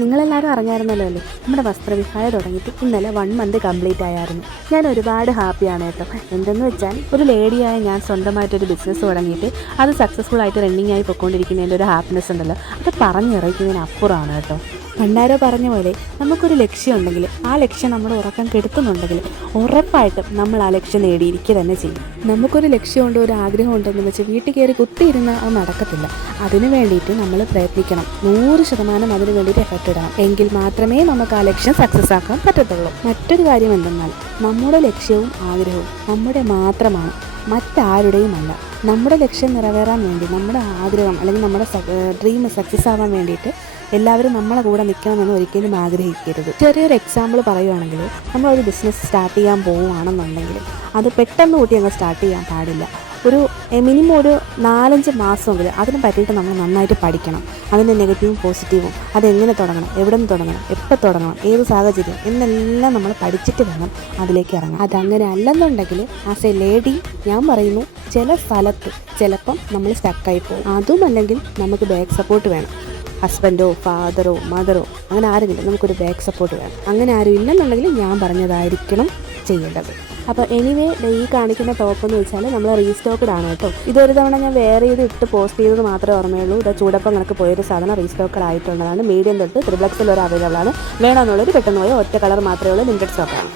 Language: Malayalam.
നിങ്ങളെല്ലാവരും അറിഞ്ഞായിരുന്നല്ലോ അല്ലേ, നമ്മുടെ വസ്ത്രവിഹായ തുടങ്ങിയിട്ട് ഇന്നലെ 1 മന്ത് കംപ്ലീറ്റ് ആയിരുന്നു. ഞാൻ ഒരുപാട് ഹാപ്പിയാണ് കേട്ടോ. എന്തെന്ന് വെച്ചാൽ ഒരു ലേഡിയായ ഞാൻ സ്വന്തമായിട്ടൊരു ബിസിനസ് തുടങ്ങിയിട്ട് അത് സക്സസ്ഫുൾ ആയിട്ട് റണ്ണിങ് ആയി പൊയ്ക്കൊണ്ടിരിക്കുന്നതിൻ്റെ ഒരു ഹാപ്പിനെസ് ഉണ്ടല്ലോ, അത് പറഞ്ഞിറക്കുന്നതിന് അപ്പുറമാണ് കേട്ടോ. പണ്ടാരോ പറഞ്ഞ പോലെ നമുക്കൊരു ലക്ഷ്യം ഉണ്ടെങ്കിൽ ആ ലക്ഷ്യം നമ്മൾ ഉറക്കം കെടുത്തുന്നുണ്ടെങ്കിൽ ഉറപ്പായിട്ടും നമ്മൾ ആ ലക്ഷ്യം നേടിയിരിക്കുക തന്നെ ചെയ്യും. നമുക്കൊരു ലക്ഷ്യമുണ്ട്, ഒരു ആഗ്രഹം ഉണ്ടെന്ന് വെച്ച് വീട്ടിൽ കയറി കുത്തിയിരുന്ന് അത് നടക്കത്തില്ല. അതിനു വേണ്ടിയിട്ട് നമ്മൾ പ്രയത്നിക്കണം, 100% അതിന് വേണ്ടിയിട്ട് എഫർട്ട് ഇടണം. എങ്കിൽ മാത്രമേ നമുക്ക് ആ ലക്ഷ്യം സക്സസ് ആക്കാൻ പറ്റത്തുള്ളൂ. മറ്റൊരു കാര്യം എന്തെന്നാൽ നമ്മുടെ ലക്ഷ്യവും ആഗ്രഹവും നമ്മുടെ മാത്രമാണ്, മറ്റാരുടെയുമല്ല. നമ്മുടെ ലക്ഷ്യം നിറവേറാൻ വേണ്ടി, നമ്മുടെ ആഗ്രഹം അല്ലെങ്കിൽ നമ്മുടെ ഡ്രീം സക്സസ് ആവാൻ വേണ്ടിയിട്ട് എല്ലാവരും നമ്മളെ കൂടെ നിൽക്കണമെന്ന് ഒരിക്കലും ആഗ്രഹിക്കരുത്. ചെറിയൊരു എക്സാമ്പിൾ പറയുവാണെങ്കിൽ, നമ്മളൊരു ബിസിനസ് സ്റ്റാർട്ട് ചെയ്യാൻ പോവുകയാണെന്നുണ്ടെങ്കിൽ അത് പെട്ടെന്ന് കൂട്ടി അങ്ങ് സ്റ്റാർട്ട് ചെയ്യാൻ പാടില്ല. മിനിമം ഒരു 4-5 മാസമെങ്കിലും അതിനെ പറ്റിയിട്ട് നമ്മൾ നന്നായിട്ട് പഠിക്കണം. അതിൻ്റെ നെഗറ്റീവും പോസിറ്റീവും, അതെങ്ങനെ തുടങ്ങണം, എവിടെ നിന്ന് തുടങ്ങണം, എപ്പോൾ തുടങ്ങണം, ഏത് സാഹചര്യം എന്നെല്ലാം നമ്മൾ പഠിച്ചിട്ട് വേണം അതിലേക്ക് ഇറങ്ങാം. അതങ്ങനെ അല്ലെന്നുണ്ടെങ്കിൽ ആസ് എ ലേഡി ഞാൻ പറയുന്നു, ചില സ്ഥലത്ത് ചിലപ്പം നമ്മൾ സ്റ്റക്കായി പോകും. അതുമല്ലെങ്കിൽ നമുക്ക് ബാക്ക് സപ്പോർട്ട് വേണം. ഹസ്ബൻഡോ ഫാദറോ മദറോ അങ്ങനെ ആരെങ്കിലും നമുക്കൊരു ബാക്ക് സപ്പോർട്ട് വേണം. അങ്ങനെ ആരും ഇല്ലെന്നുണ്ടെങ്കിൽ ഞാൻ പറഞ്ഞതായിരിക്കണം ചെയ്യേണ്ടത്. അപ്പോൾ എനിവേ ഈ കാണിക്കുന്ന ടോപ്പ് എന്ന് വെച്ചാൽ നമ്മൾ റീസ്റ്റോക്കഡ് ആണ് കേട്ടോ. ഇതൊരു തവണ ഞാൻ വേറെ ഇട്ട് പോസ്റ്റ് ചെയ്തത് മാത്രമേ ഓർമ്മയുള്ളൂ. ഇത് ചൂടപ്പം കണക്ക് പോയൊരു സാധനം റീസ്റ്റോക്കഡ് ആയിട്ടുള്ളതാണ്. മീഡിയം തൊട്ട് 3XL വരെ അവൈലബിൾ ആണ്. വേണമെന്നുള്ളൊരു പെട്ടെന്ന് പോയ ഒറ്റ കളർ മാത്രമേ ഉള്ളൂ, ലിമിറ്റഡ് സ്റ്റോക്കാണ്.